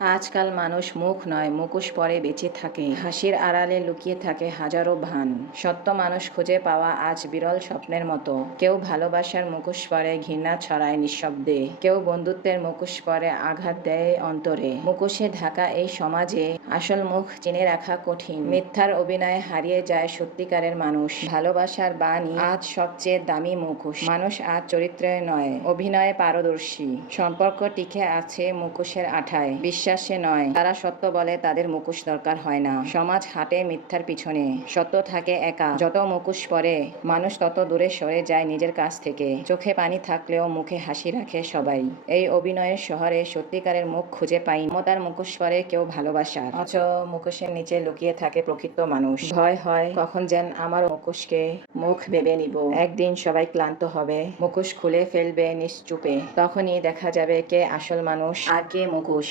আজকাল মানুষ মুখ নয় মুখোশ পরে বেঁচে থাকে, হাসির আড়ালে লুকিয়ে থাকে হাজারো ভান। সত্য মানুষ খুঁজে পাওয়া আজ বিরল স্বপ্নের মতো। কেউ ভালোবাসার মুখোশ পরে ঘৃণা ছড়ায় নিঃশব্দে, কেউ বন্ধুত্বের মুখোশ পরে আঘাত দেয় অন্তরে। মুখোশে ঢাকা এই সমাজে আসল মুখ চিনে রাখা কঠিন। মিথ্যার অভিনয়ে হারিয়ে যায় সত্যিকারের মানুষ। ভালোবাসার বাণী আজ সবচেয়ে দামি মুখোশ। মানুষ আজ চরিত্রে নয়, অভিনয়ে পারদর্শী। সম্পর্ক টিকে আছে মুখোশের আঠায়, বিশ্বাসে নয়। তারা সত্য বলে তাদের মুখোশ দরকার হয় না। সমাজ হাঁটে মিথ্যার পিছনে, সত্য থাকে একা। যত মুখোশ পরে মানুষ তত দূরে সরে যায় নিজের কাছ থেকে। চোখে পানি থাকলেও মুখে হাসি রাখে সবাই। এই অভিনয়ের শহরে সত্যিকারের মুখ খুঁজে পাই। মমতার মুখোশ পরে কেউ ভালোবাসার, অথচ মুখোশের নিচে লুকিয়ে থাকে প্রকৃত মানুষ। ভয় হয় কখন যেন আমার মুখোশকে মুখ ভেবে নিব। একদিন সবাই ক্লান্ত হবে, মুখোশ খুলে ফেলবে নিশ্চুপে। তখনই দেখা যাবে কে আসল মানুষ আর কে মুখোশ।